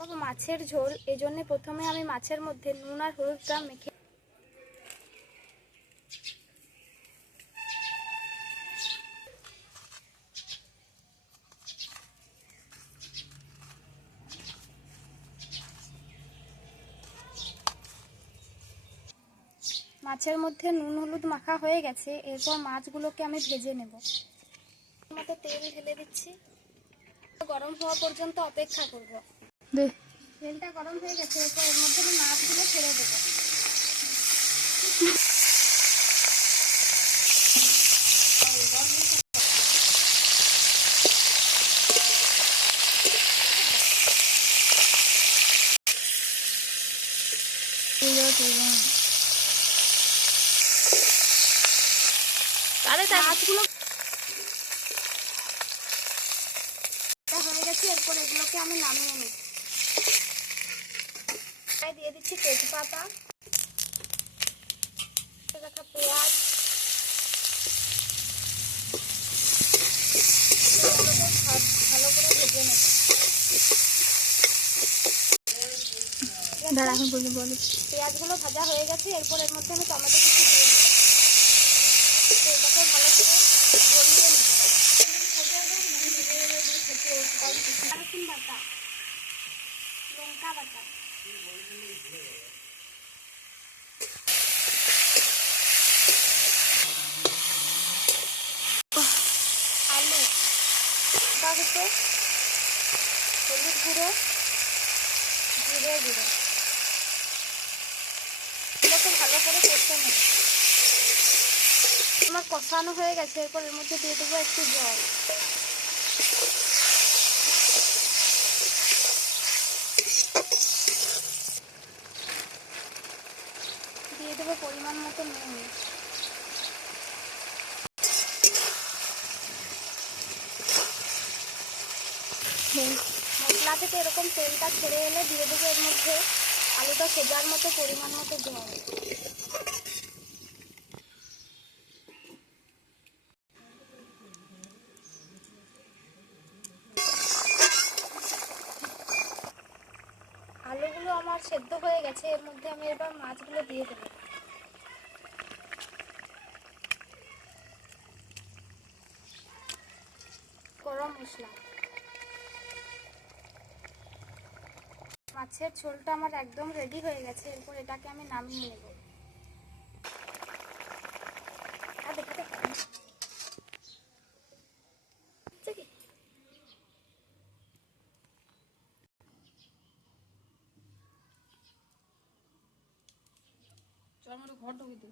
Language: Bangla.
মাছের ঝোল, এজন্য প্রথমে আমি মাছের মধ্যে নুন আর হলুদটা মেখে মাছের মধ্যে নুন হলুদ মাখা হয়ে গেছে। এরপর মাছগুলোকে আমি ভেজে নেব। মতো তেল ঢেলে দিচ্ছি, গরম হওয়া পর্যন্ত অপেক্ষা করব। তেলটা গরম হয়ে গেছে, এরপর এর মধ্যে আমি মাছগুলো ছেড়ে দেবো। মাছগুলো হয়ে গেছে, এরপর এগুলোকে আমি নামিয়ে নিই। দিয়ে দিচ্ছি তেজপাতা, রাখা পেঁয়াজ, ভালো করে ভেজে নেব। পেঁয়াজগুলো ভাজা হয়ে গেছে, এরপর এর মধ্যে আমি টমেটো কুচি দিয়ে দেবো। এটাকে ভালো করে গলিয়ে নেব। রসুন বাটা, লঙ্কা বাটা, আলু, হলুদ গুঁড়ো, জিরে গুঁড়ো, এগুলোকে ভালো করে কষে নেব। আমার কষানো হয়ে গেছে, এরপর এর মধ্যে দিয়ে দেবো একটু জল। দিয়ে দেবো পরিমাণ মতো নুন। মশলা থেকে এরকম তেলটা ছেড়ে এলে দিয়ে দেবো এর মধ্যে আলুটা সেজার মতো পরিমাণ মতো জল। আলুগুলো আমার সেদ্ধ হয়ে গেছে, এর মধ্যে আমি এবার মাছগুলো দিয়ে দেবো। গরম মশলা, মাছের ঝোলটা আমার একদম রেডি হয়ে গেছে, এরপর এটাকে আমি নামিয়ে নেব। আর দেখতে ঘর ঢুকে